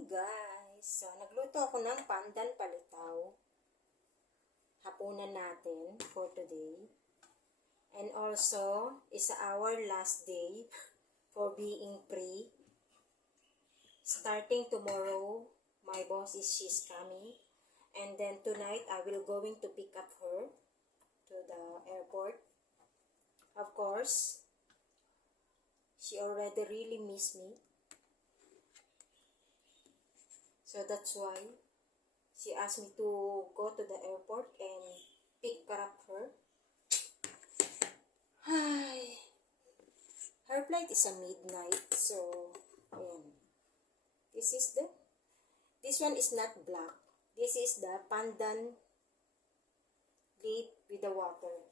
morning guys. So, nagluto ako ng pandan palitaw. Hapunan natin for today. And also, is our last day for being free. Starting tomorrow, my boss she's coming. And then tonight, I will going to pick up her to the airport. Of course, she already really missed me. So that's why she asked me to go to the airport and pick up her. Hi. Her flight is a midnight, so ayan. This one is not black. This is the pandan leaf with the water.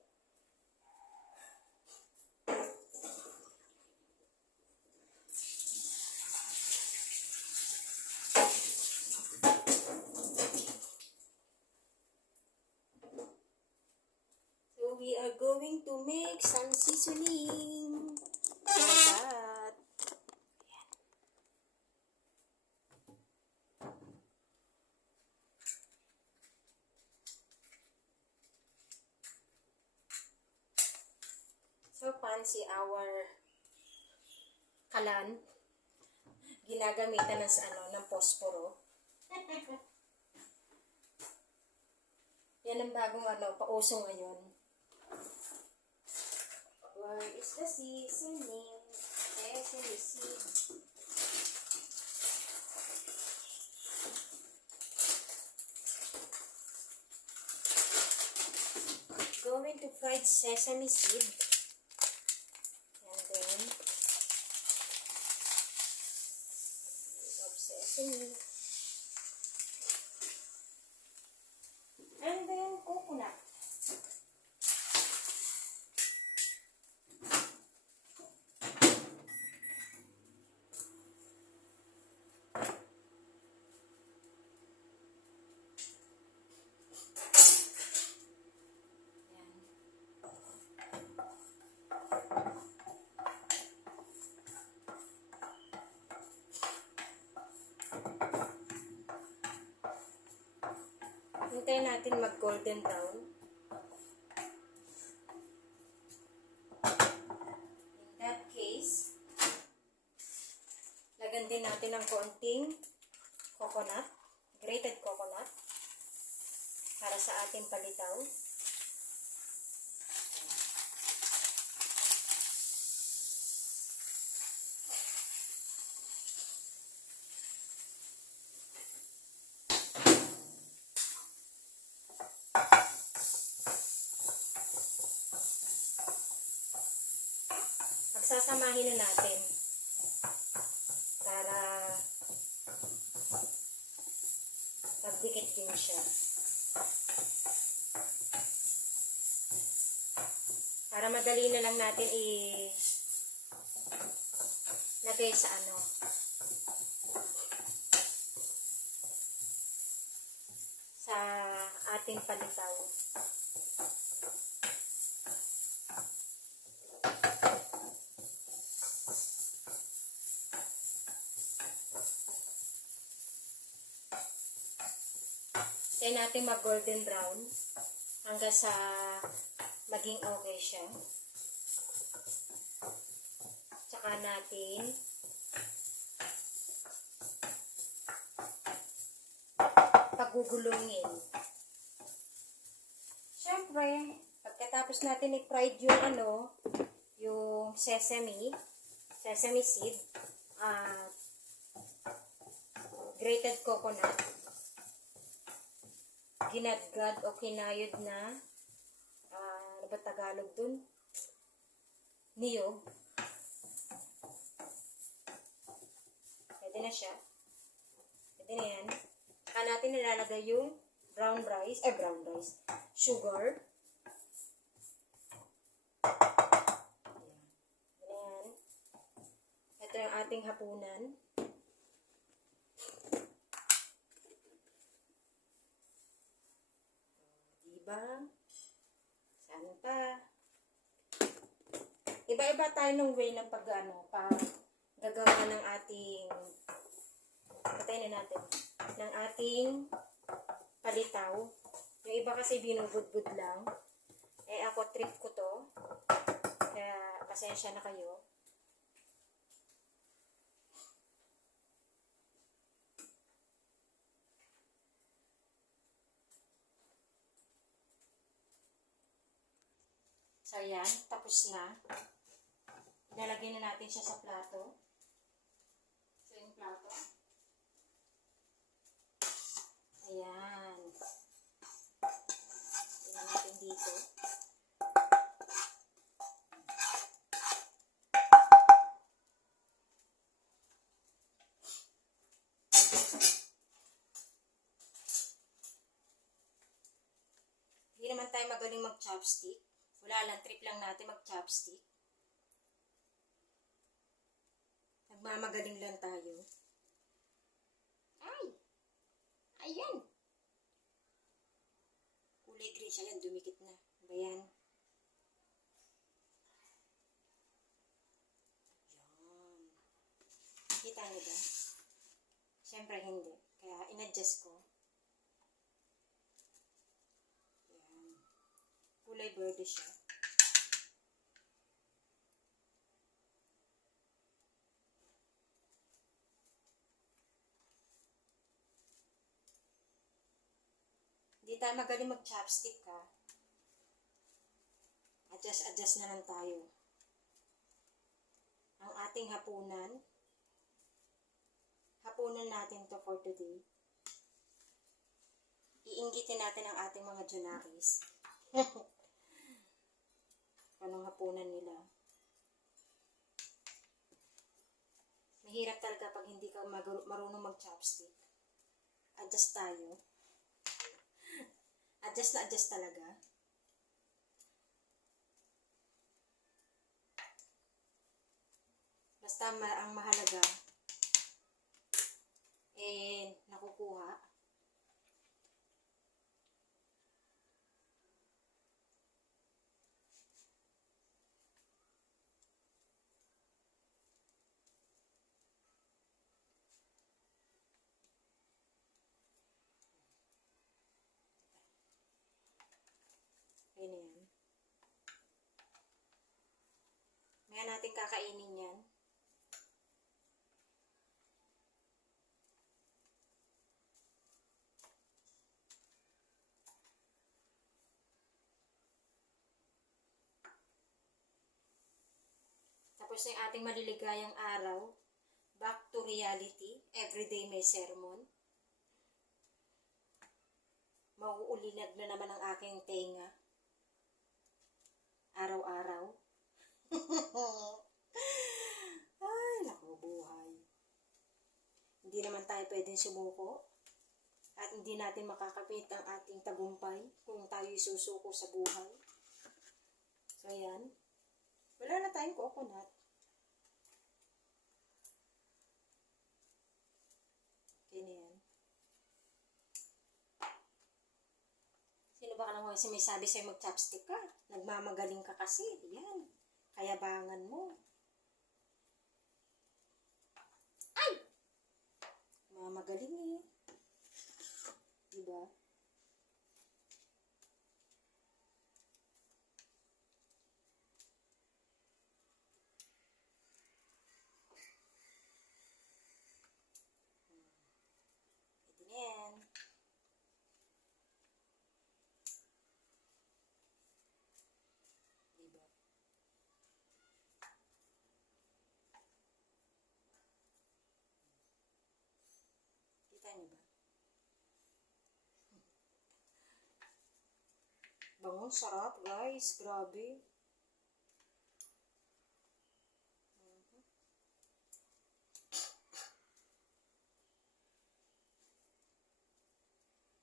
We are going to make some seasoning for that. So fancy our kalan. Ginagamitan ng posporo. Yan ang bagong pauso ngayon. Where is the seasoning? Sesame seed. Going to fried sesame seed. And then of sesame. And then coconut. Hintayin natin mag-golden brown. In that case, lagyan din natin ng konting coconut, grated coconut, para sa ating palitaw. Sasamahin na natin para magdikit din siya. Para madali na lang natin ilagay sa sa ating palitaw. Tayo natin mag-golden brown hanggang sa maging okay siya. Tsaka natin pagugulungin. Siyempre, pagkatapos natin i-fried yung sesame seed, grated coconut, ginadgad o kinayod na, ano ba Tagalog dun? Niyog. Pwede na siya. Pwede na yan. Saka natin nilalagay yung brown rice, sugar. Ayan. Ito yung ating hapunan. Saan pa? Iba-iba tayo ng way ng pag gagawa ng ating, patayin na natin. ating palitaw. Yung iba kasi binubudbud lang. Eh ako, trip ko to. Kaya pasensya na kayo. So, ayan. Tapos na. Ilalagay na natin siya sa plato. So, yung plato. Ayan. Tingnan natin dito. Hindi naman tayo magaling mag-chopstick. Wala lang, trip lang natin mag-chopstick. Nagmamagaling lang tayo. Ay! Ayan! Kulay green siya yan, dumikit na. Ba yan? Yan. Kita niyo ba? Siyempre hindi. Kaya in-adjust ko. Yan. Kulay verde siya. Hindi tayo magaling mag-chopstick ka. Adjust na lang tayo. Ang ating hapunan. Hapunan natin to for today. Iinggitin natin ang ating mga junakis. Anong hapunan nila. Mahirap talaga pag hindi ka marunong mag-chopstick. Adjust tayo. Adjust talaga. Basta ang mahalaga nakukuha. Ayun na yan. Ngayon natin kakainin yan. Tapos na yung ating maliligayang araw. Back to reality. Everyday may sermon. Mauulinag na naman ang aking tenga. Araw-araw. Ay, naku, buhay. Hindi naman tayo pwedeng sumuko. At hindi natin makakapit ang ating tagumpay kung tayo susuko sa buhay. So, ayan. Wala na tayong coconut. Okay na yan. Sino ba ka lang may sabi sa'yo mag-chopstick ka? Nagmamagaling ka kasi. Yan. Kayabangan mo. Ay! Mamagaling eh. Diba? Ito na yan. Diba? Kita niyo ba? Bangon, sarap guys. Grabe.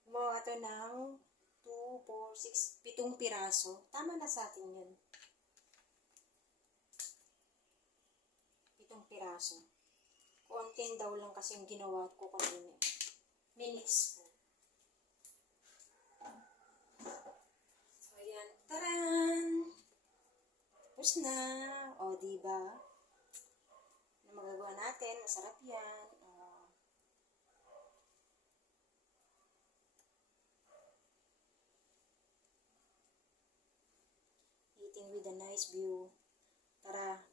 Gumawa ito ng 2, 4, 6, 7 piraso. Tama na sa atin yan. 7 piraso. Konting daw lang kasi yung ginawa ko kanina. Minix ko. So, ayan. Taran! Tapos na. O, diba? Ano magagawa natin? Masarap yan. with a nice view. Tara!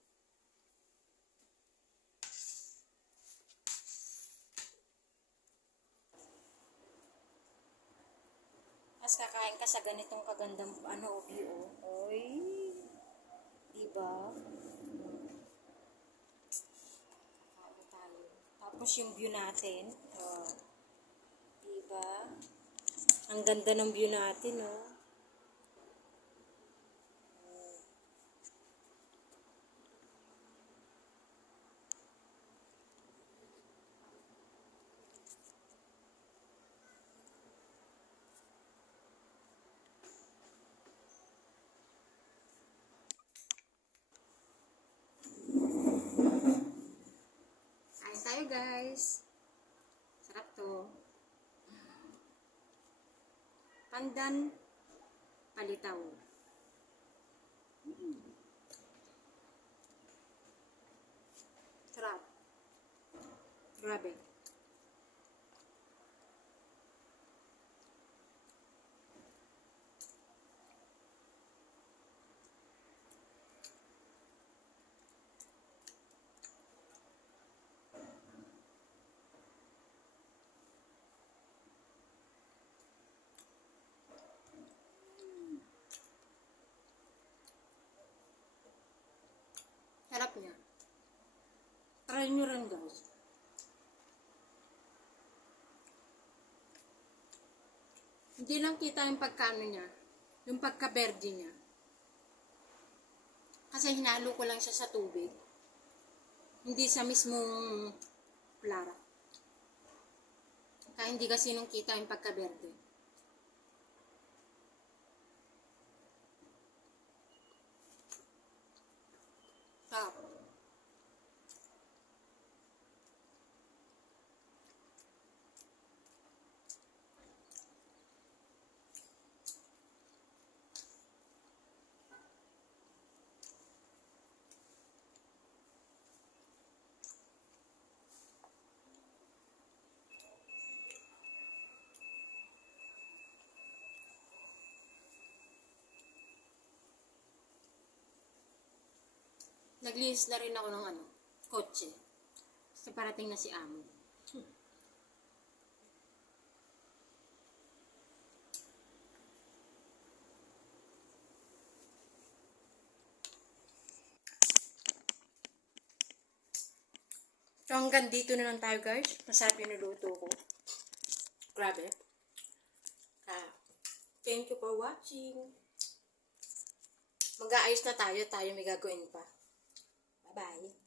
Mas kakain ka sa ganitong kagandang view. Oy! Diba? Kakain tayo. Tapos yung view natin. Oh. Diba? Ang ganda ng view natin, oh. Kain tayo, guys. Sarap to. Pandan palitaw. Sarap. Grabe. Sarap niya. Try nyo rin, guys. Hindi lang kita yung pagkano niya. Yung pagka-verde niya. Kasi hinalo ko lang siya sa tubig. Hindi sa mismong clara. Kaya hindi kasi nung kita yung pagka-verde. Sarap. Naglinis na rin ako ng kotse. Kasi parating na si Amo. So hanggang dito na lang tayo, guys. Masarap yung niluto ko. Grabe. Thank you for watching. Mag-aayos na tayo. Tayo may gagawin pa. Bye-bye.